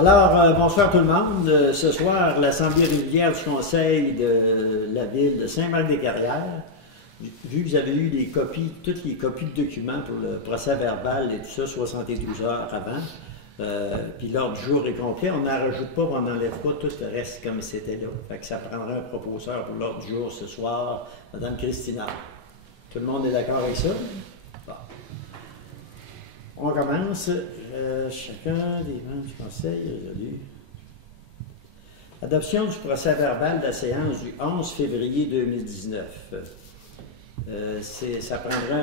Alors, bonsoir tout le monde. Ce soir, l'Assemblée régulière du Conseil de la Ville de Saint-Marc-des-Carrières, vu que vous avez eu les copies, toutes les copies de documents pour le procès verbal et tout ça, 72 heures avant, puis l'ordre du jour est complet, on n'en rajoute pas, on n'enlève pas, tout reste comme c'était là. Fait que ça prendra un proposeur pour l'ordre du jour ce soir, Mme Christina. Tout le monde est d'accord avec ça? Bon. On commence. Chacun des membres du Conseil résolu. Adoption du procès verbal de la séance du 11 février 2019. Ça prendra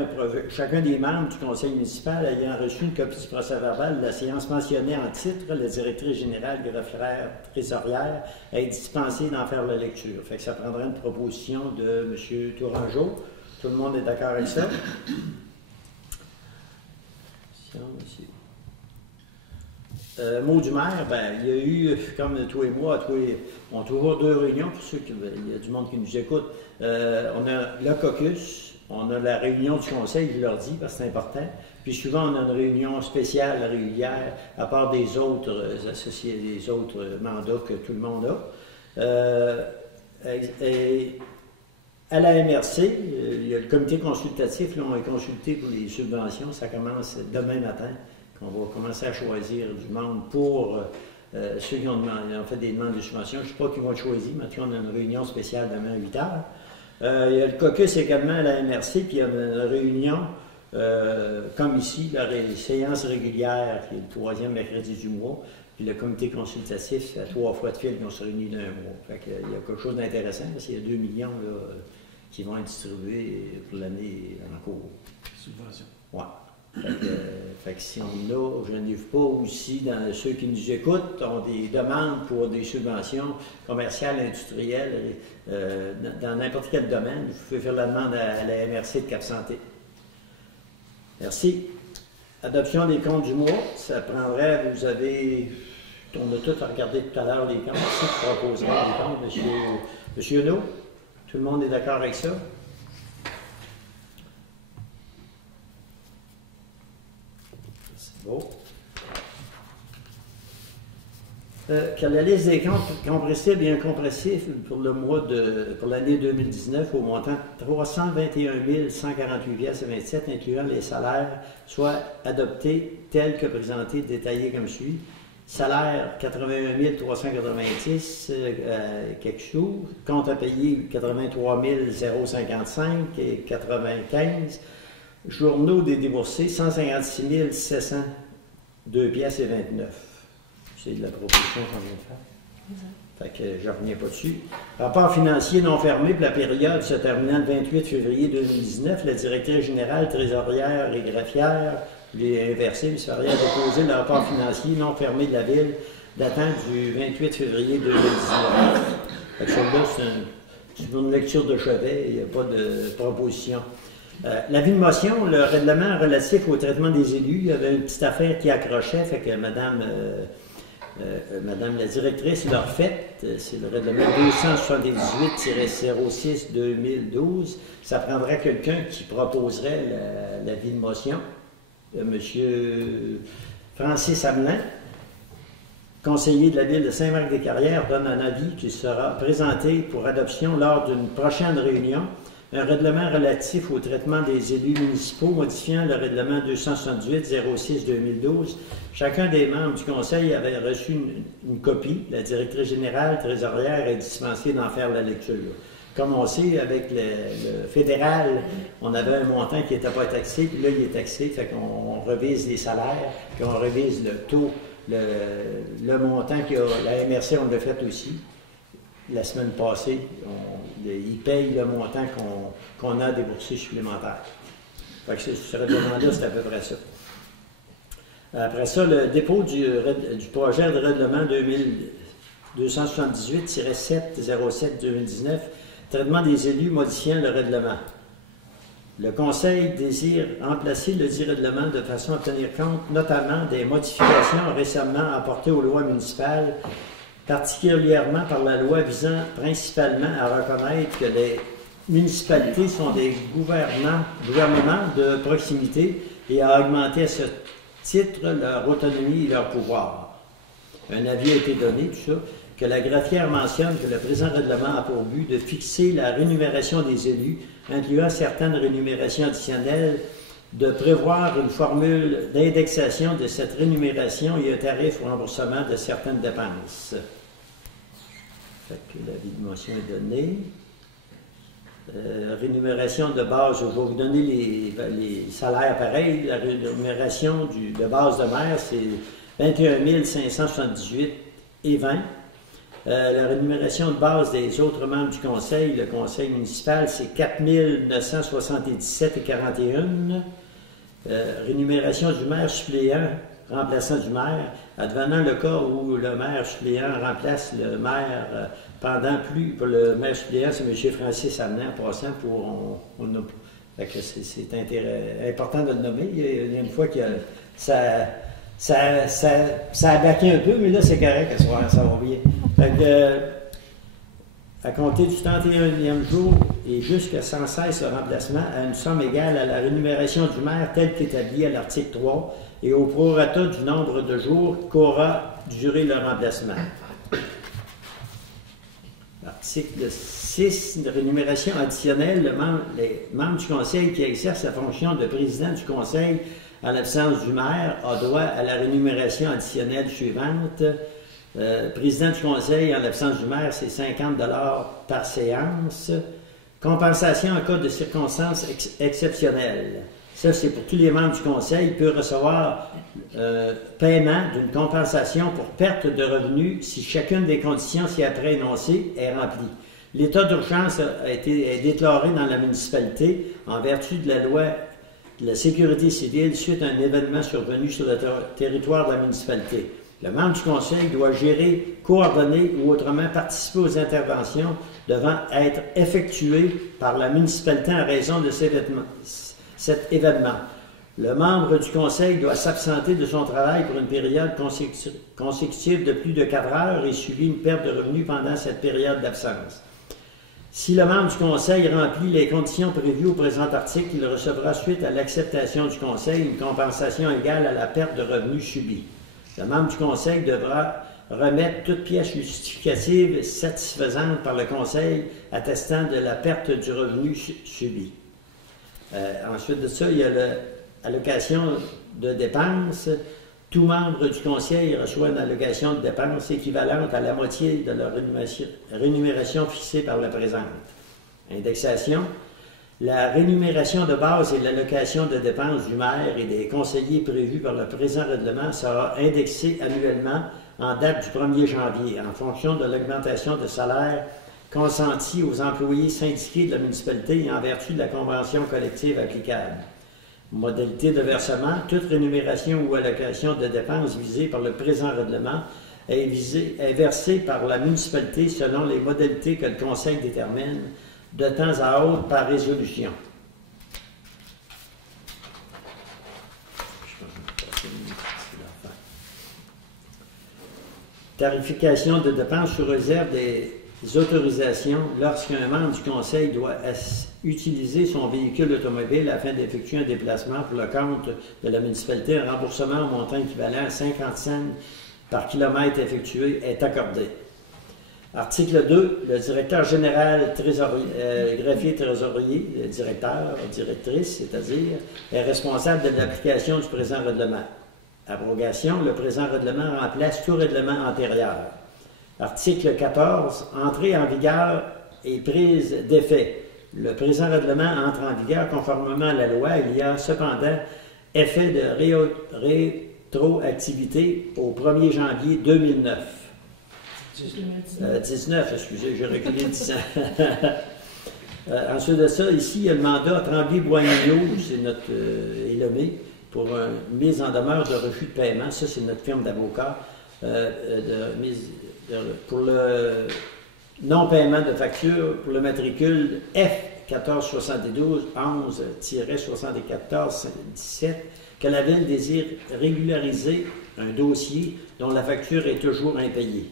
chacun des membres du Conseil municipal ayant reçu une copie du procès verbal de la séance mentionnée en titre, la directrice générale greffière trésorière est dispensée d'en faire la lecture. Fait que ça prendra une proposition de M. Tourangeau. Tout le monde est d'accord avec ça? Mot du maire, ben, il y a eu, comme toi et moi, on trouve deux réunions pour ceux il y a du monde qui nous écoute. On a le caucus, on a la réunion du conseil, je leur dis, parce que c'est important. Puis souvent, on a une réunion spéciale, régulière, à part des autres associés, des autres mandats que tout le monde a. Et à la MRC, il y a le comité consultatif, là, on est consulté pour les subventions, ça commence demain matin. On va commencer à choisir du monde pour ceux qui ont fait des demandes de subvention. Je ne sais pas qui vont être choisis, mais on a une réunion spéciale demain à 8 h. Il y a le caucus également à la MRC, puis il y a une réunion comme ici, la séance régulière, qui est le troisième mercredi du mois, puis le comité consultatif à 3 fois de fil qui ont se réunis d'un mois. Fait qu'il y a quelque chose d'intéressant, parce qu'il y a 2 millions là, qui vont être distribués pour l'année en cours. Subvention. Ouais. Fait que si on a, je n'ai pas aussi dans ceux qui nous écoutent, ont des demandes pour des subventions commerciales, industrielles, dans n'importe quel domaine, vous pouvez faire la demande à la MRC de Cap-Santé. Merci. Adoption des comptes du mois, ça prendrait, on a tous regardé tout à l'heure les comptes, ici, qui proposeront les comptes, M. Huneau. Tout le monde est d'accord avec ça? Bon. Que la liste des comptes compressibles et incompressibles pour le mois pour l'année 2019 au montant de 321 148,27 incluant les salaires soit adoptée telle que présentée, détaillée comme suit. Salaire 81 390, quelque chose. Compte à payer 83 055 et 95. Journaux des déboursés, 156 702 pièces et 29. C'est de la proposition qu'on vient de faire. Fait que je ne reviens pas dessus. Rapport financier non fermé pour la période se terminant le 28 février 2019. La directrice générale, trésorière et greffière, les inversés, mais Ferrière a déposé le rapport financier non fermé de la Ville datant du 28 février 2019. Fait que celui-là, c'est une lecture de chevet, il n'y a pas de proposition. L'avis de motion, le règlement relatif au traitement des élus, il y avait une petite affaire qui accrochait, fait que Madame la directrice l'a fait, c'est le règlement 278-06-2012. Ça prendrait quelqu'un qui proposerait l'avis de motion. M. Francis Hamelin, conseiller de la Ville de Saint-Marc-des-Carrières, donne un avis qui sera présenté pour adoption lors d'une prochaine réunion. Un règlement relatif au traitement des élus municipaux modifiant le règlement 278-06-2012. Chacun des membres du Conseil avait reçu une copie. La directrice générale trésorière est dispensée d'en faire la lecture. Comme on sait, avec le fédéral, on avait un montant qui n'était pas taxé, puis là, il est taxé, fait qu'on revise les salaires, puis on revise le taux, le montant qu'il y a. La MRC, on l'a fait aussi. La semaine passée, ils payent le montant qu'on a déboursé supplémentaire. Fait que ce règlement-là, c'est à peu près ça. Après ça, le dépôt du projet de règlement 278-707-2019, traitement des élus modifiant le règlement. Le Conseil désire remplacer le dit règlement de façon à tenir compte notamment des modifications récemment apportées aux lois municipales, particulièrement par la loi visant principalement à reconnaître que les municipalités sont des gouvernements de proximité et à augmenter à ce titre leur autonomie et leur pouvoir. un avis a été donné, tout ça, que la greffière mentionne que le présent règlement a pour but de fixer la rémunération des élus, incluant certaines rémunérations additionnelles, de prévoir une formule d'indexation de cette rémunération et un tarif au remboursement de certaines dépenses. Fait que l'avis de motion est donné. Rémunération de base, je vais vous donner les salaires pareils. La rémunération de base de maire, c'est 21 578,20 $. La rémunération de base des autres membres du conseil, le conseil municipal, c'est 4 977,41 $. Rémunération du maire suppléant, remplaçant du maire, advenant le cas où le maire suppléant remplace le maire pour le maire suppléant, c'est M. Francis Amenant, en passant c'est important de le nommer. Il y a une fois que ça a baqué un peu, mais là c'est correct, ça va bien. Fait que, à compter du 31e jour et jusqu'à sans cesse le remplacement à une somme égale à la rémunération du maire telle qu'établie à l'article 3 et au prorata du nombre de jours qu'aura duré le remplacement. Article 6, de rémunération additionnelle, les membres du conseil qui exercent la fonction de président du conseil en l'absence du maire a droit à la rémunération additionnelle suivante. Président du conseil en l'absence du maire, c'est 50 $ par séance. Compensation en cas de circonstances exceptionnelles. Ça, c'est pour tous les membres du conseil. Il peut recevoir paiement d'une compensation pour perte de revenus si chacune des conditions ci-après énoncées est remplie. L'état d'urgence est déclaré dans la municipalité en vertu de la loi de la sécurité civile suite à un événement survenu sur le territoire de la municipalité. Le membre du conseil doit gérer, coordonner ou autrement participer aux interventions devant être effectuées par la municipalité en raison de cet événement. Le membre du conseil doit s'absenter de son travail pour une période consécutive de plus de 4 heures et subit une perte de revenus pendant cette période d'absence. Si le membre du conseil remplit les conditions prévues au présent article, il recevra suite à l'acceptation du conseil une compensation égale à la perte de revenus subie. Le membre du conseil devra remettre toute pièce justificative satisfaisante par le conseil attestant de la perte du revenu subi. Ensuite de ça, il y a l'allocation de dépenses. Tout membre du conseil reçoit une allocation de dépenses équivalente à la moitié de la rémunération fixée par la présente. Indexation. La rémunération de base et l'allocation de dépenses du maire et des conseillers prévus par le présent règlement sera indexée annuellement en date du 1er janvier en fonction de l'augmentation de salaire consentie aux employés syndiqués de la municipalité et en vertu de la convention collective applicable. Modalité de versement. Toute rémunération ou allocation de dépenses visée par le présent règlement est versée par la municipalité selon les modalités que le conseil détermine de temps à autre par résolution. Tarification de dépenses sous réserve des autorisations lorsqu'un membre du conseil doit utiliser son véhicule automobile afin d'effectuer un déplacement pour le compte de la municipalité. Un remboursement au montant équivalent à 50 cents par kilomètre effectué est accordé. Article 2, le directeur général, greffier trésorier, le directeur, directrice, c'est-à-dire, est responsable de l'application du présent règlement. Abrogation, le présent règlement remplace tout règlement antérieur. Article 14, entrée en vigueur et prise d'effet. Le présent règlement entre en vigueur conformément à la loi. Il y a cependant effet de rétroactivité au 1er janvier 2009. 19, excusez, j'ai reculé 10 ans. Ensuite de ça, ici, il y a le mandat Tremblay-Boignot, c'est notre Élomé, pour une mise en demeure de refus de paiement. Ça, c'est notre firme d'avocats. Pour le non-paiement de facture, pour le matricule F 1472 11-74-17, que la Ville désire régulariser un dossier dont la facture est toujours impayée.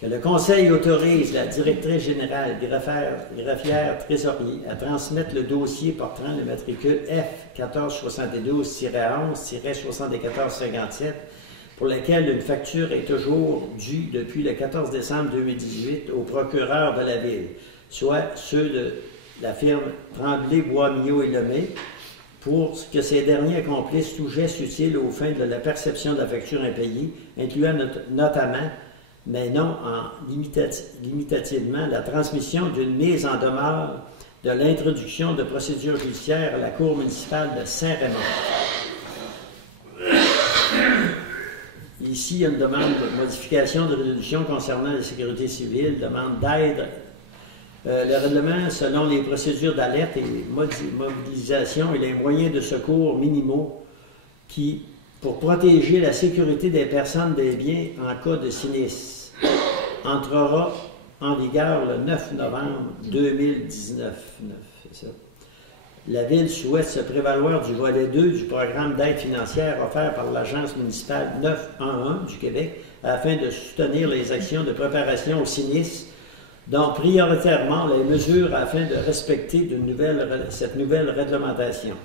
Que le Conseil autorise la directrice générale, greffière, trésorier à transmettre le dossier portant le matricule F 1472-11-74-57 pour lesquels une facture est toujours due depuis le 14 décembre 2018 au procureur de la Ville, soit ceux de la firme Tremblay, Bois, Mignot et Lemay, pour que ces derniers accomplissent tout geste utile aux fins de la perception de la facture impayée, incluant notamment, mais non limitativement, la transmission d'une mise en demeure de l'introduction de procédures judiciaires à la Cour municipale de Saint-Raymond. Ici, il y a une demande de modification de résolution concernant la sécurité civile, demande d'aide. Le règlement, selon les procédures d'alerte et mobilisation et les moyens de secours minimaux qui, pour protéger la sécurité des personnes et des biens en cas de sinistre, entrera en vigueur le 9 novembre 2019. C'est ça. La Ville souhaite se prévaloir du volet 2 du programme d'aide financière offert par l'Agence municipale 911 du Québec afin de soutenir les actions de préparation au sinistre, dont prioritairement les mesures afin de respecter cette nouvelle réglementation.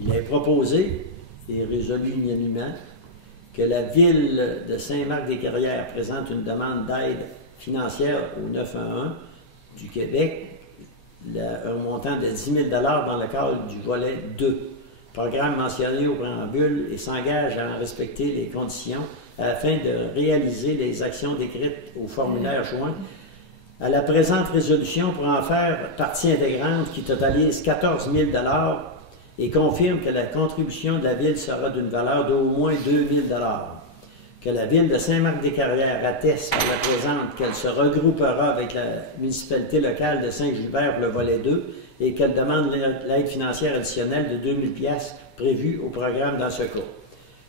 Il est proposé et résolu unanimement que la Ville de Saint-Marc-des-Carrières présente une demande d'aide financière au 911 du Québec, un montant de 10 000 dans le cadre du volet 2, programme mentionné au préambule, et s'engage à en respecter les conditions afin de réaliser les actions décrites au formulaire joint à la présente résolution pour en faire partie intégrante qui totalise 14 000 et confirme que la contribution de la Ville sera d'une valeur d'au moins 2 000 que la Ville de Saint-Marc-des-Carrières atteste par la présente qu'elle se regroupera avec la municipalité locale de Saint-Gilbert pour le volet 2 et qu'elle demande l'aide financière additionnelle de 2 000 prévue au programme dans ce cas.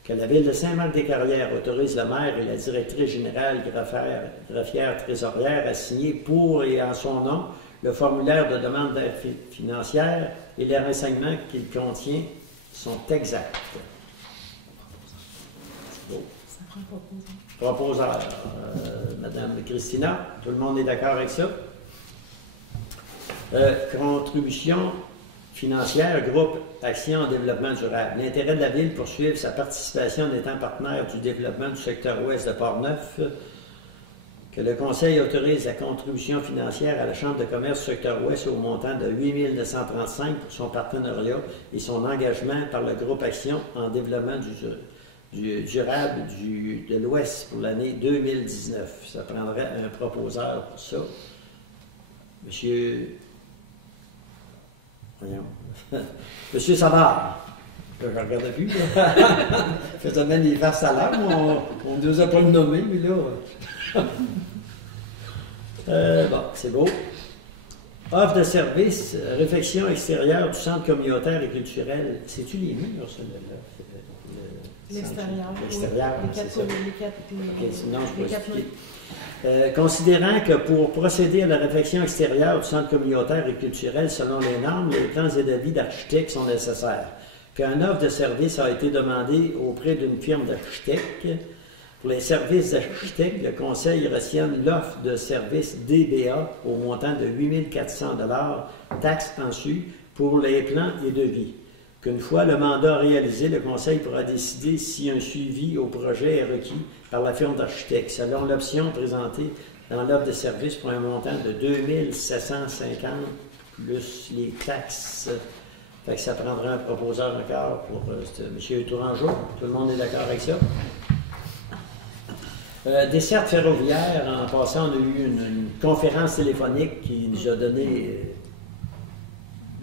Que la Ville de Saint-Marc-des-Carrières autorise le maire et la directrice générale greffière trésorière à signer pour et en son nom le formulaire de demande d'aide financière et les renseignements qu'il contient sont exacts. Bon. Proposeur, Madame Christina, tout le monde est d'accord avec ça? Contribution financière, groupe Action en développement durable. L'intérêt de la Ville poursuivre sa participation en étant partenaire du développement du secteur ouest de Port-Neuf, que le Conseil autorise la contribution financière à la Chambre de commerce du secteur ouest au montant de 8 935 pour son partenariat et son engagement par le groupe Action en développement durable de l'Ouest pour l'année 2019. Ça prendrait un proposeur pour ça. Monsieur Savard. Je ne regardais plus. Je faisais même les farces à l'heure. On ne nous a pas le nommer, mais là. Bon, c'est beau. Offre de service, réfection extérieure du centre communautaire et culturel. C'est-tu les murs, celle-là? L'extérieur. L'extérieur, Oui. c'est ça. Sinon, je peux quatre expliquer. Considérant que pour procéder à la réfection extérieure du centre communautaire et culturel selon les normes, les plans et devis d'architectes sont nécessaires, qu'un offre de service a été demandé auprès d'une firme d'architectes. Pour les services d'architectes, le Conseil retienne l'offre de service DBA au montant de 8 400 $, taxes en su, pour les plans et devis. Qu'une fois le mandat réalisé, le Conseil pourra décider si un suivi au projet est requis par la firme d'architectes, selon l'option présentée dans l'offre de service pour un montant de 2 750 plus les taxes. Fait que ça prendra un proposeur encore pour M. Tourangeau. Tout le monde est d'accord avec ça? Desserte ferroviaire, en passant, on a eu une conférence téléphonique qui nous a donné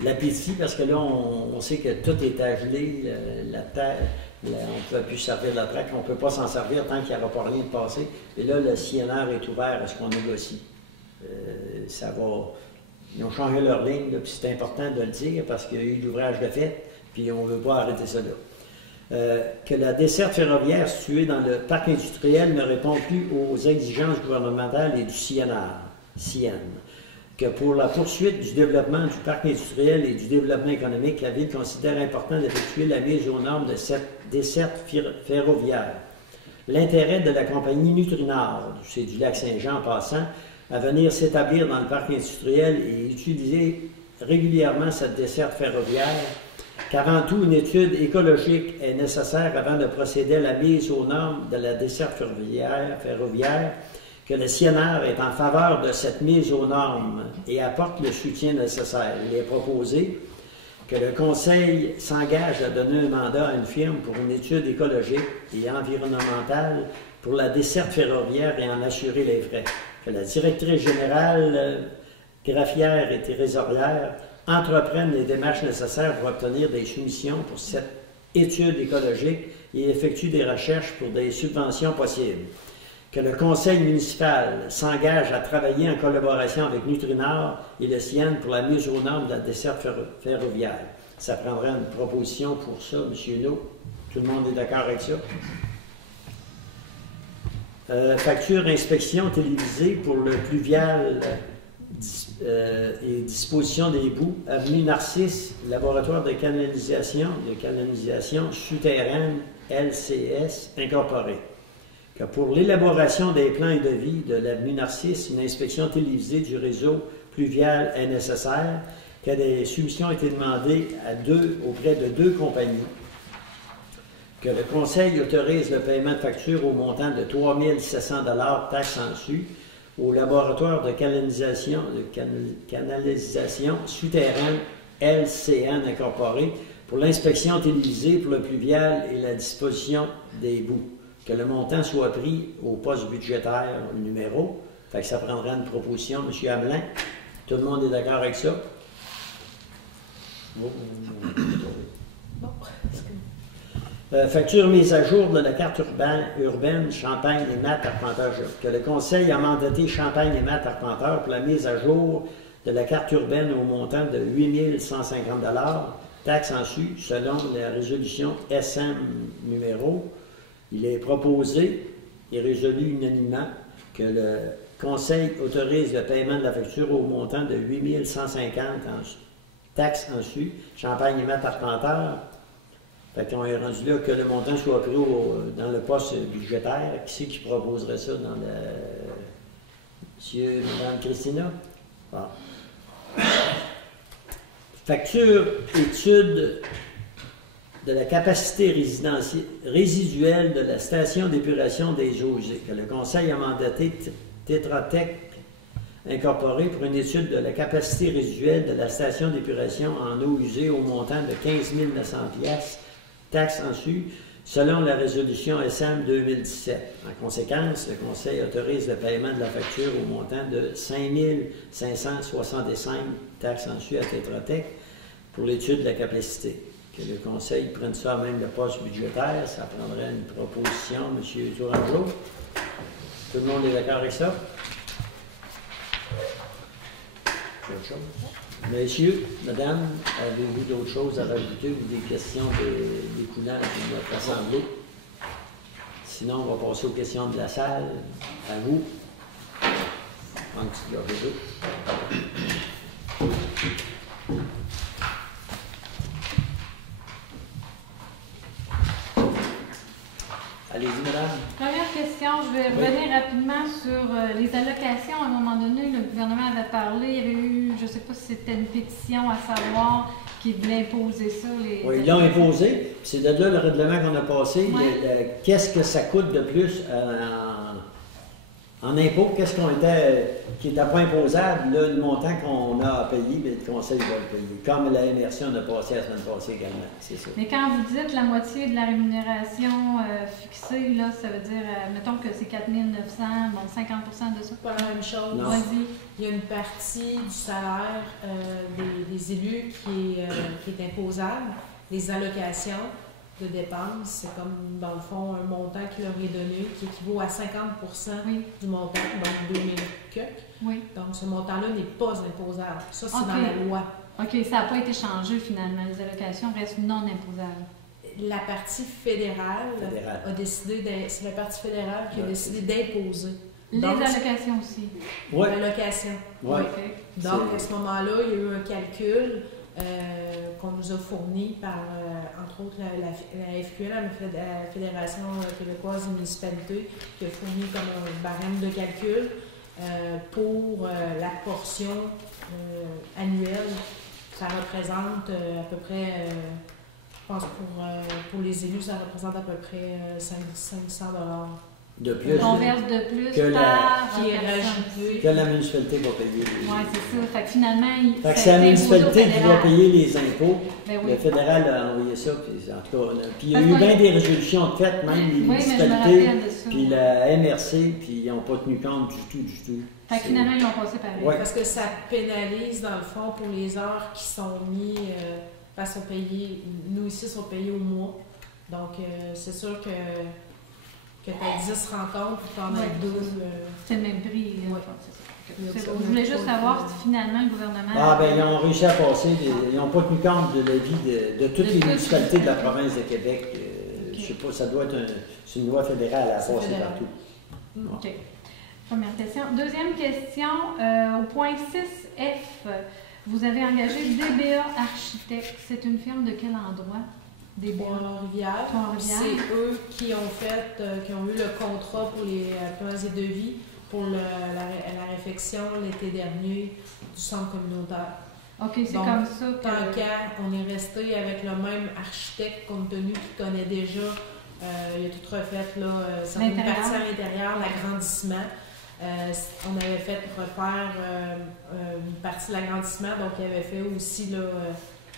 l'appétit parce que là, on sait que tout est gelé, la terre, on ne peut plus servir de la traque, on ne peut pas s'en servir tant qu'il n'y aura pas rien de passé. Et là, le CNR est ouvert à ce qu'on négocie. Ça va. Ils ont changé leur ligne, puis c'est important de le dire parce qu'il y a eu l'ouvrage de fait, puis on ne veut pas arrêter ça là. Que la desserte ferroviaire située dans le parc industriel ne répond plus aux exigences gouvernementales et du CN. Que pour la poursuite du développement du parc industriel et du développement économique, la Ville considère important d'effectuer la mise aux normes de cette desserte ferroviaire. L'intérêt de la compagnie Nutrinord, c'est du lac Saint-Jean en passant, à venir s'établir dans le parc industriel et utiliser régulièrement cette desserte ferroviaire qu'avant tout, une étude écologique est nécessaire avant de procéder à la mise aux normes de la desserte ferroviaire, que le CNR est en faveur de cette mise aux normes et apporte le soutien nécessaire. Il est proposé que le Conseil s'engage à donner un mandat à une firme pour une étude écologique et environnementale pour la desserte ferroviaire et en assurer les frais. Que la directrice générale, graphière et trésorière entreprennent les démarches nécessaires pour obtenir des soumissions pour cette étude écologique et effectuent des recherches pour des subventions possibles. Que le conseil municipal s'engage à travailler en collaboration avec Nutrinor et le CIAN pour la mise aux normes de la desserte ferroviaire. Ça prendrait une proposition pour ça, M. No. Tout le monde est d'accord avec ça? Facture inspection télévisée pour le pluvial et disposition des boues, avenue Narcisse, laboratoire de canalisation souterraine LCS incorporé. Que pour l'élaboration des plans et devis de l'avenue Narcisse, une inspection télévisée du réseau pluvial est nécessaire, que des soumissions ont été demandées auprès de 2 compagnies, que le Conseil autorise le paiement de factures au montant de 3 700 $ taxes en su au laboratoire de canalisation souterraine LCN incorporé pour l'inspection télévisée pour le pluvial et la disposition des boues. Que le montant soit pris au poste budgétaire numéro. Fait que ça prendra une proposition, M. Hamelin. Tout le monde est d'accord avec ça? Bon. Facture mise à jour de la carte urbaine Champagne et Matt Arpenteur. Que le Conseil a mandaté Champagne et Matt Arpenteur pour la mise à jour de la carte urbaine au montant de 8 150 $, taxes en su, selon la résolution SM numéro. Il est proposé et résolu unanimement que le Conseil autorise le paiement de la facture au montant de 8 150 $ taxes en su, Champagne et Matt Arpenteur. Fait qu'on est rendu là que le montant soit pris dans le poste budgétaire. Qui c'est qui proposerait ça dans le... Monsieur, Mme Christina? Bon. Facture étude de la capacité résiduelle de la station d'épuration des eaux usées. Que le Conseil a mandaté Tetra Tech incorporé pour une étude de la capacité résiduelle de la station d'épuration en eau usée au montant de 15 900 $, taxes en su, selon la résolution SM 2017. En conséquence, le Conseil autorise le paiement de la facture au montant de 5 565 $, taxes en su à Tetra Tech pour l'étude de la capacité. Que le Conseil prenne ça à même le poste budgétaire, ça prendrait une proposition, M. Tourangeau. Tout le monde est d'accord avec ça? Autre chose? Messieurs, madame, avez-vous d'autres choses à rajouter ou des questions découlant de notre assemblée? Sinon, on va passer aux questions de la salle. À vous. Un petit gorgée d'eau. Allez-y, madame. Première question, je vais revenir rapidement sur les allocations. À un moment donné, le gouvernement avait parlé, il y avait eu, je ne sais pas si c'était une pétition à savoir qu'ils voulaient imposer ça. Oui, ils l'ont imposé. C'est de là le règlement qu'on a passé. Ouais. Qu'est-ce que ça coûte de plus en impôts? Qu'est-ce qui n'était pas imposable? Là, le montant qu'on a à payer, mais le Conseil va le payer. Comme la MRC, on a passé la semaine passée également. C'est ça. Mais quand vous dites la moitié de la rémunération fixée, là, ça veut dire, mettons que c'est 4 900, bon, 50 % de ça. Pas la même chose. Non. Il y a une partie du salaire des élus qui est imposable. Les allocations de dépenses, c'est comme, dans le fond, un montant qui leur est donné qui équivaut à 50 % du montant, donc 2000 $. Oui. Donc, ce montant-là n'est pas imposable. Ça, c'est dans la loi. OK, ça n'a pas été changé finalement. Les allocations restent non imposables. La partie fédérale a décidé, c'est la partie fédérale qui a décidé d'imposer. Les allocations aussi. Oui. L'allocation. Oui. Okay. Donc, à ce moment-là, il y a eu un calcul qu'on nous a fourni par, entre autres, la FQL, la Fédération québécoise des municipalités, qui a fourni comme un barème de calcul pour la portion annuelle. Ça représente à peu près pense pour les élus, ça représente à peu près 500 de plus On verse de plus que par qui est personne. rajouté. que la municipalité va payer. Oui, c'est ça. Fait que finalement, Fait que c'est la municipalité qui va payer les impôts. Ben oui. Le fédéral a envoyé ça, puis en tout cas, puis il y a Parce eu qu'on- bien des résolutions de fait, même les Oui, mais je me municipalités, rappelle de ça. puis la MRC, puis ils n'ont pas tenu compte du tout. Fait que finalement, ils l'ont passé pareil. Ouais. Parce que ça pénalise, dans le fond, pour les heures qui sont mises, parce qu'on payait, nous ici, sont payés au mois. Donc, c'est sûr que tu as 10 rencontres, puis tu en as Ouais. 12. C'est le même prix. Ouais. C'est bon. Je voulais juste savoir si finalement le gouvernement. Ah, ben ils ont réussi à passer, ils n'ont pas tenu compte de l'avis de toutes les municipalités de la province de Québec. Je ne sais pas, ça doit être c'est une loi fédérale à C'est passer fédéral. partout. OK. Première question. Deuxième question, au point 6F, vous avez engagé DBA Architectes. C'est une firme de quel endroit? DBA. Trois-Rivières. Trois-Rivières. C'est eux qui ont fait, qui ont eu le contrat pour les plans et devis pour la réfection l'été dernier du centre communautaire. OK, c'est Donc, comme ça Tant que. qu'à, on est resté avec le même architecte compte tenu qu'il connaît déjà. Il a tout refait, là, certaines L'intérieur. parties à l'intérieur, l'agrandissement. On avait fait refaire une partie de l'agrandissement, donc il avait fait aussi là,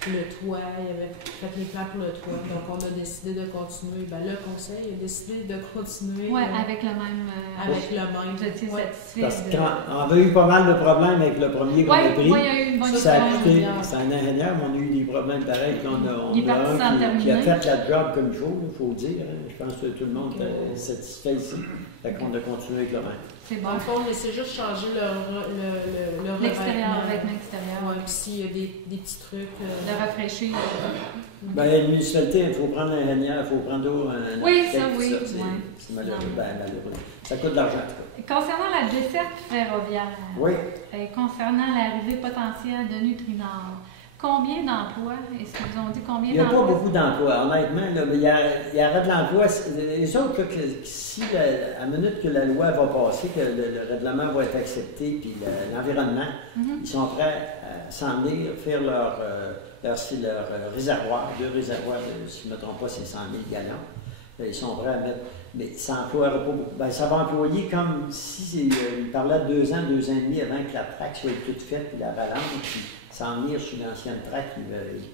le toit, il avait fait les plans pour le toit. Donc on a décidé de continuer. Ben, le conseil a décidé de continuer Oui, avec le même. avec le même. Vous étiez Ouais. satisfait. Parce qu'on avait eu pas mal de problèmes avec le premier qu'on a Oui, pris. il y a eu une bonne Ça a histoire. coûté, c'est un ingénieur, mais on a eu des problèmes pareils. Puis Il est on a parti sans un qui a terminer. fait la job comme il faut, il faut dire. Je pense que tout le monde Ok. est satisfait ici. Fait qu'on a continué avec le même. C'est Dans bon. le fond, on essaie juste de changer le L'extérieur, le revêtement. vêtement extérieur. Ouais, puis s'il y a des petits trucs. De rafraîchir. Ben, une municipalité, il faut prendre un ingénieur, il faut prendre un Oui, architecte, ça, oui. c'est Ouais. c'est malheureux. Ben, malheureux. Ça coûte de l'argent, en tout cas. Concernant la desserte ferroviaire, Oui. concernant l'arrivée potentielle de Nutrinor, combien d'emplois? Est-ce qu'ils vous ont dit combien Il n'y a pas d'emplois? beaucoup d'emplois, honnêtement. Là, mais il y aura de l'emploi. Les autres, là, si à la minute que la loi va passer, que le règlement va être accepté, puis l'environnement, Mhm. ils sont prêts à s'en venir, faire leur réservoir, 2 réservoirs, si je ne me trompe pas, c'est 100 000 gallons. Ils sont prêts à mettre, mais ça n'emploiera pas beaucoup. Ben, ça va employer comme si il parlait de 2 ans, 2 ans et demi avant que la traque soit toute faite, puis la balance, puis s'en venir sur l'ancienne traque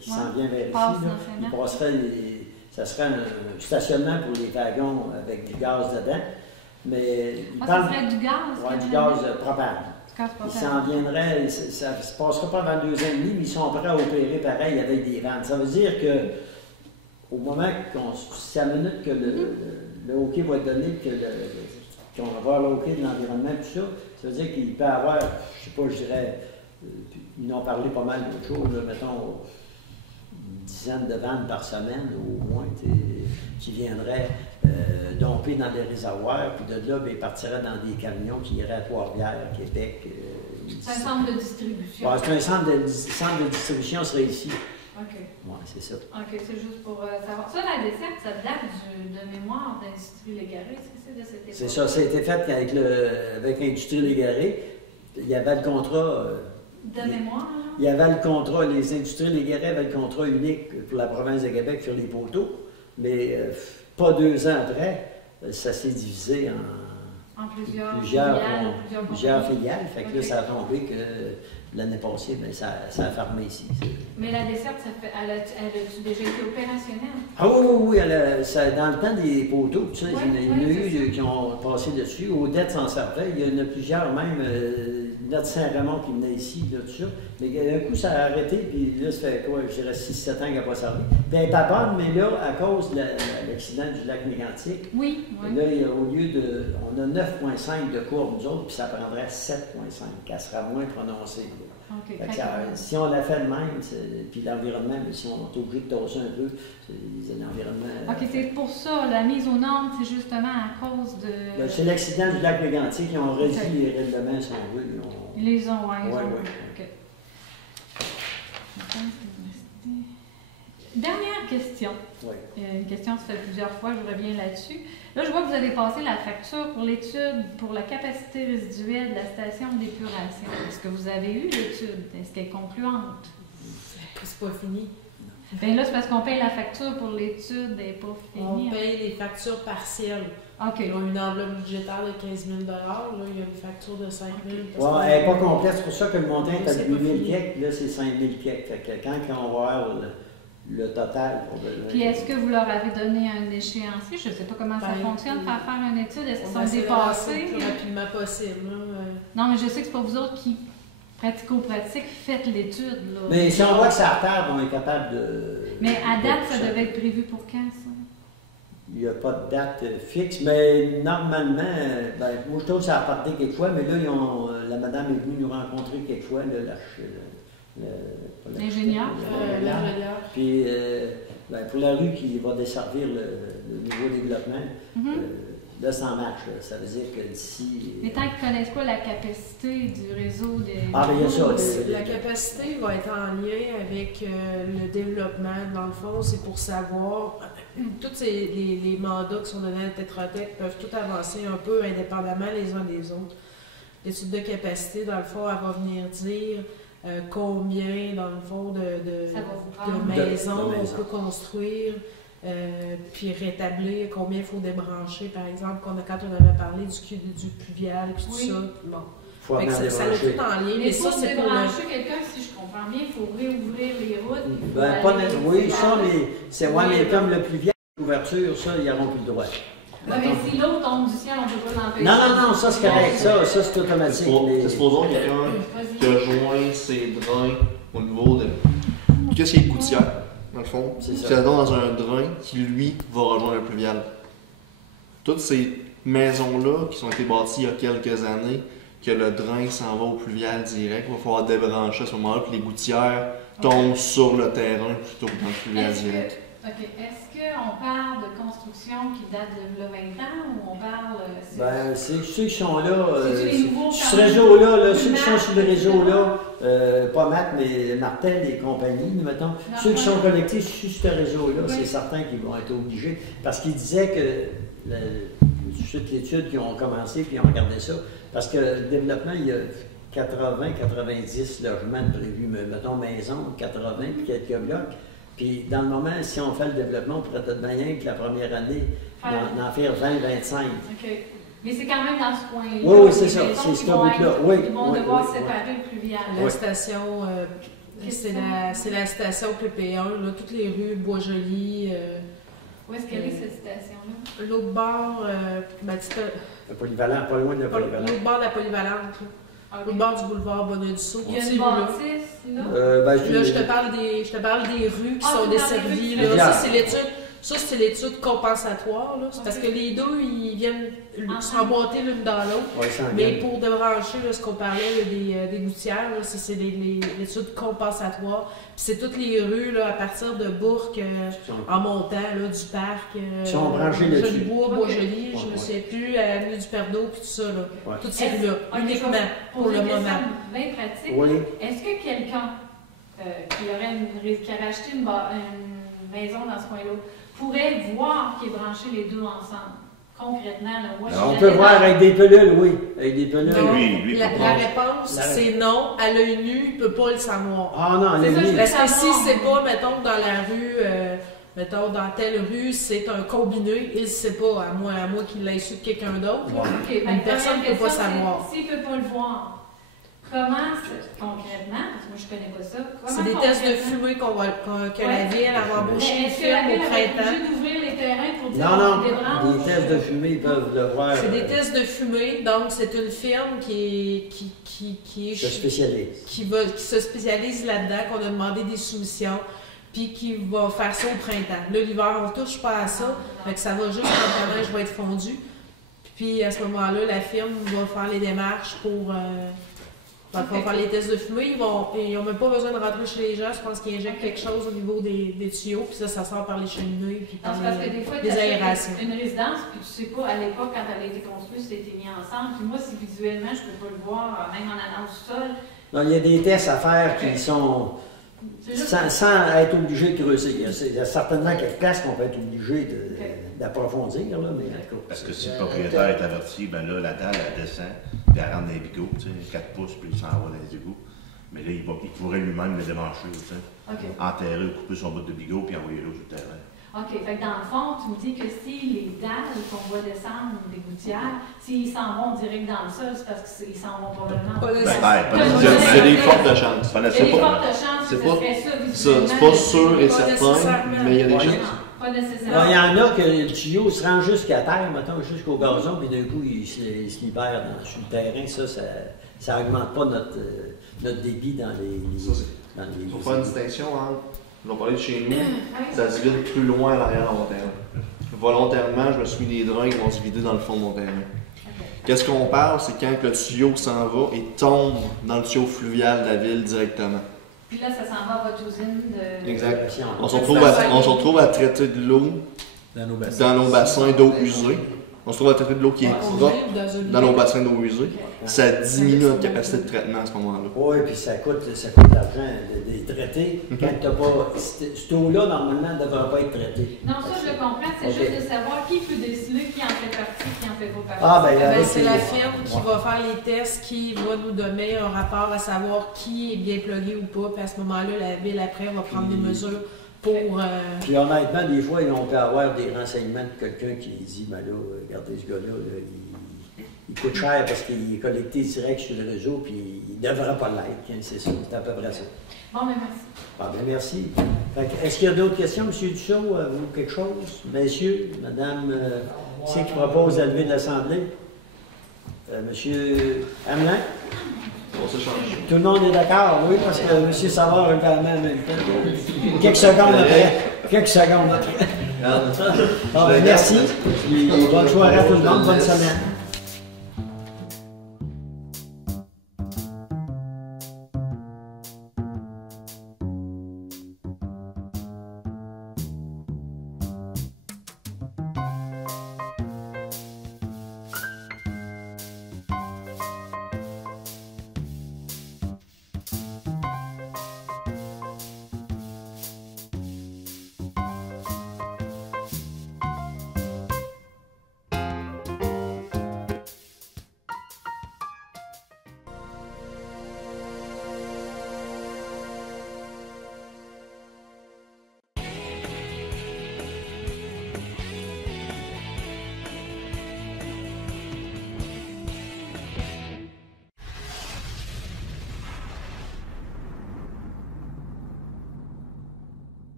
qui s'en vient vers ici. Passe Là. l'anciennement. Il passerait, ça serait un stationnement pour les wagons avec du gaz dedans. Mais il Ah, parle ça serait du gaz? ouais, du carrément? gaz propane. Du gaz Ils propane. s'en viendraient, ça ne se passera pas avant 2 ans et demi, mais ils sont prêts à opérer pareil avec des vannes. Ça veut dire que au moment c'est à la minute que le hockey va être donné, qu'on va avoir le hockey de l'environnement, tout ça, ça veut dire qu'il peut y avoir, je ne sais pas, je dirais, ils en ont parlé pas mal d'autres choses, là, mettons, une dizaine de vannes par semaine, au moins, qui viendraient domper dans des réservoirs, puis de là, ben, ils partiraient dans des camions qui iraient à Trois-Rivières, Québec. C'est un centre de distribution. Ouais, c'est un centre de distribution serait ici. OK. Oui, c'est ça. OK, c'est juste pour savoir. Ça, la desserte, ça date de mémoire d'Industrie Légaré. Est-ce que c'est de cette époque? C'est ça, ça a été fait avec l'Industrie Légaré. Il y avait le contrat. De mémoire, là? Il y avait le contrat, les Industries Légaré avaient le contrat unique pour la province de Québec sur les poteaux, mais pas 2 ans après, ça s'est divisé en En plusieurs plusieurs compagnies. filiales. Fait que là, OK. ça a tombé que l'année passée, ben, ça a fermé ici. Mais la desserte, elle a-tu déjà été opérationnelle? Ah oui, dans le temps des poteaux, tu sais, Ouais, il y en a ouais, c'est eu qui ont passé dessus. Odette s'en servait. Il y en a plusieurs, même notre Saint-Raymond qui venait ici, là, tout ça. Mais d'un coup, ça a arrêté, puis là, ça fait quoi, je dirais 6-7 ans qu'elle n'a pas servi. Puis elle n'est pas bonne, mais là, à cause de l'accident du lac Mégantic, Oui, oui. là, au lieu de. On a 9,5 de courbe, nous autres, puis ça prendrait 7,5, qu'elle sera moins prononcée. OK. Fait que si on l'a fait de même, puis l'environnement, mais si on est obligé de tosser un peu, l'environnement. OK, c'est pour ça, la mise aux normes, c'est justement à cause de. Ben, c'est l'accident du lac Mégantic, ils ont réduit les règlements, si on veut. Ils les ont, ouais, ils Ouais, ont. ouais. OK. Dernière question. Ouais. Une question, ça fait plusieurs fois, je reviens là-dessus. Là, je vois que vous avez passé la facture pour l'étude pour la capacité résiduelle de la station d'épuration. Est-ce que vous avez eu l'étude? Est-ce qu'elle est concluante? C'est pas fini. Bien là, c'est parce qu'on paye la facture pour l'étude et pas finie. On paye les factures partielles. OK. Ils ont une enveloppe budgétaire de 15 000 là, il y a une facture de 5 000 Ouais, elle n'est pas complète, c'est pour ça que le montant est à C'est 8 pas 000 fini. quelques, là c'est 5 000 quelques. Fait que quand on va voir le total, Puis est-ce que vous leur avez donné un échéancier? Je ne sais pas comment ça Ben, fonctionne, faire une étude. Est-ce qu'ils on sont essaie d'avancer dépassés? le plus rapidement possible. Là. Non, mais je sais que c'est pas vous autres qui, pratico-pratique, faites l'étude. Là. Mais si on voit que ça retarde, on est capable de... Mais à date, ça devait être prévu pour quand, ça? Il n'y a pas de date fixe, mais normalement, ben, moi je trouve que ça a tardé quelquefois, mais là, la madame est venue nous rencontrer quelquefois, L'ingénieur. L'ingénieur. Puis, ben, pour la rue qui va desservir le nouveau développement, là, ça en marche. Là. Ça veut dire que d'ici... Mais tant qu'ils ne connaissent pas la capacité du réseau des... Ah, mais il y a ça. La capacité va être en lien avec le développement. Dans le fond, c'est pour savoir... Tous les mandats qui sont donnés à Tetra Tech peuvent tout avancer un peu indépendamment les uns des autres. L'étude de capacité, dans le fond, elle va venir dire combien, dans le fond, de maisons on peut construire, puis rétablir, combien il faut débrancher, par exemple, quand on avait parlé du pluvial, puis tout ça. Bon. Faut Fait que ça a tout en lien. Mais ça, pour c'est pour débrancher quelqu'un, si je comprends bien, il faut réouvrir les routes. Ben, pas oui, ça, mais c'est mais comme le plus vieil, l'ouverture, ça, ils n'auront plus le droit. Oui, mais si l'eau tombe du ciel, on ne peut pas l'empêcher. Non, ça c'est correct. Ça c'est automatique. C'est supposons qu'il y a quelqu'un qui a joint ses drains au niveau de. Qu'est-ce qu'il y a de gouttière, dans le fond? C'est ça. C'est dans un drain qui, lui, va rejoindre le pluvial. Toutes ces maisons-là qui ont été bâties il y a quelques années, que le drain s'en va au pluvial direct, il va falloir débrancher à ce moment-là, puis les gouttières tombent sur le terrain plutôt que dans le pluvial direct. Est-ce qu'on parle de construction qui date de 20 ans ou on parle. Ben, c'est ceux qui sont là. C'est les nouveaux sur ce quand même. réseau-là, ceux qui sont sur le réseau-là, pas Matt, mais Martel et compagnie, mettons. Ceux qui sont connectés sur ce réseau-là, c'est certain qu'ils vont être obligés. Parce qu'ils disaient que toutes les études qui ont commencé, puis ils ont regardé ça, parce que le développement, il y a 80-90 logements de prévus, mettons maison, 80 puis quelques blocs. Puis dans le moment, si on fait le développement, on pourrait peut-être bien que la première année, d'en faire 20-25. OK. Mais c'est quand même dans ce coin-là. Oui, c'est ça, Les c'est ce maisons qui bout-là. vont Oui, ils vont oui, devoir oui, séparer le pluvial. La station, c'est la station PP1, là, toutes les rues Bois-Joli. Où est-ce qu'elle est, cette station-là? L'autre bord, Le polyvalent, pas loin de la polyvalent. l'autre bord de la polyvalente. L'autre bord du boulevard Bonnet-Dussault. Il y a une bâtisse, là. Là, je te parle des rues qui sont desservies. Là. Ça, c'est l'étude compensatoire. Là. C'est parce que les deux, ils viennent s'emboîter l'une dans l'autre. Ouais, Mais pour débrancher, là, ce qu'on parlait des gouttières, là, ça, c'est l'étude compensatoire. Puis c'est toutes les rues là, à partir de Bourg en montant là, du parc. sont branchés là-dessus. Jolibois, Bois-Joli, Okay. je me souviens plus, à l'avenue du Perdo, puis tout ça. Là. Ouais. Toutes ces rues-là, uniquement pour le moment. Bien pratique. Oui. Est-ce que quelqu'un qui aurait acheté une maison dans ce coin-là pourrait voir qu'il est branché les deux ensemble? Concrètement, là, moi, On peut voir avec des pelules, oui. Avec des pelules. Non, Lui, la réponse, c'est non. À l'œil nu, il ne peut pas le savoir. Ah non, C'est ça, les Parce que si c'est pas, mettons, dans la rue, mettons, dans telle rue, c'est un combiné, il ne sait pas, à moins qu'il l'ait su de quelqu'un d'autre. là. Okay, Une personne ne peut pas savoir. S'il ne peut pas le voir, comment, concrètement, parce que moi je ne connais pas ça, C'est des tests de fumée que la ville a embauché une est-ce que la firme au ville est printemps. obligée d'ouvrir les terrains pour dire Non, on débranche? des tests de fumée, ils peuvent le voir. C'est des tests de fumée, donc c'est une firme qui Se spécialise. se spécialise là-dedans, qu'on a demandé des soumissions, puis qui va faire ça au printemps. Là, l'hiver, on ne touche pas à ça, fait que ça va juste quand le neige va être fondu. Puis à ce moment-là, la firme va faire les démarches pour faire les tests de fumée. Ils n'ont même pas besoin de rentrer chez les gens. Je pense qu'ils injectent quelque chose au niveau des tuyaux, puis ça sort par les cheminées, puis par Parce que des fois, tu les aérations. une résidence, puis tu sais pas, à l'époque, quand elle a été construite, c'était mis ensemble. Puis moi, si visuellement, je peux pas le voir, même en allant au sol. Non, il y a des tests à faire qui sont sans être obligé de creuser. Il y a certainement quelques places qu'on peut être obligé d'approfondir. Là, mais... Parce que si le propriétaire est averti, ben là, la dalle, elle descend, puis elle rentre dans les bigots, tu sais, 4 pouces, puis il s'en va dans les égouts. Mais là, il pourrait lui-même le débrancher, tu sais. OK. Enterrer ou couper son bout de bigot puis envoyer l'eau sur le terrain. OK. Fait que dans le fond, tu me dis que si les dalles qu'on voit descendre des gouttières, s'ils s'en vont direct dans le sol, c'est parce qu'ils s'en vont probablement. Pas Ben, nécessaire. pas Il y a des fortes chances. Pas Il y a des nécessairement. fortes chances que C'est ce pas- serait ça, Ça, visuellement. c'est pas sûr et Pas certain, nécessairement. mais il y a des Ouais. chances. Pas Il nécessairement. y en a que le tuyau se rend jusqu'à terre, mettons, jusqu'au gazon, puis d'un coup, il se libère sur le terrain. Ça augmente pas notre débit dans les. Ça, c'est- dans les- Il faut faire une distinction entre, je vais parler de chez nous, Oui. ça se vide plus loin à l'arrière de mon terrain. Volontairement, je me suis mis des drains qui vont se vider dans le fond de mon terrain. OK. Qu'est-ce qu'on parle, c'est quand le tuyau s'en va et tombe dans le tuyau fluvial de la ville directement. Puis là, ça s'en va à votre usine de. Exact. On se On retrouve à traiter de l'eau dans nos bassins. dans nos bassins d'eau usée. On se retrouve à traiter de l'eau qui est propre dans nos bassins d'eau usée. Ça diminue notre capacité de traitement à ce moment-là. Oui, puis ça coûte de l'argent de traiter. Quand tu n'as pas. Cette eau-là, normalement, ne devrait pas être traitée. Non, ça, je le comprends. C'est OK. juste de savoir qui peut décider qui en fait partie, qui en fait pas partie. Ah, ben, Ben, avec c'est les- la firme qui va faire les tests, qui va nous donner un rapport à savoir qui est bien plugué ou pas. Puis à ce moment-là, la ville, après, va prendre des mesures pour. Puis honnêtement, des fois, on peut avoir des renseignements de quelqu'un qui dit, ben là, regardez ce gars-là, là, il coûte cher parce qu'il est collecté direct sur le réseau, puis il ne devrait pas l'être. Hein, c'est ça, c'est à peu près ça. Bon, mais merci. Ah, bien, merci. Fait que, est-ce qu'il y a d'autres questions, M. Dussault, vous, quelque chose? Messieurs, Madame, c'est qui propose à lever de l'Assemblée? Monsieur Hamelin? On se change. Tout le monde est d'accord, oui, parce que M. Savard a quand même en même temps. Quelques secondes après. Quelques secondes après. Ah, ben, merci. Puis, bonne soirée à tout le monde, bonne semaine.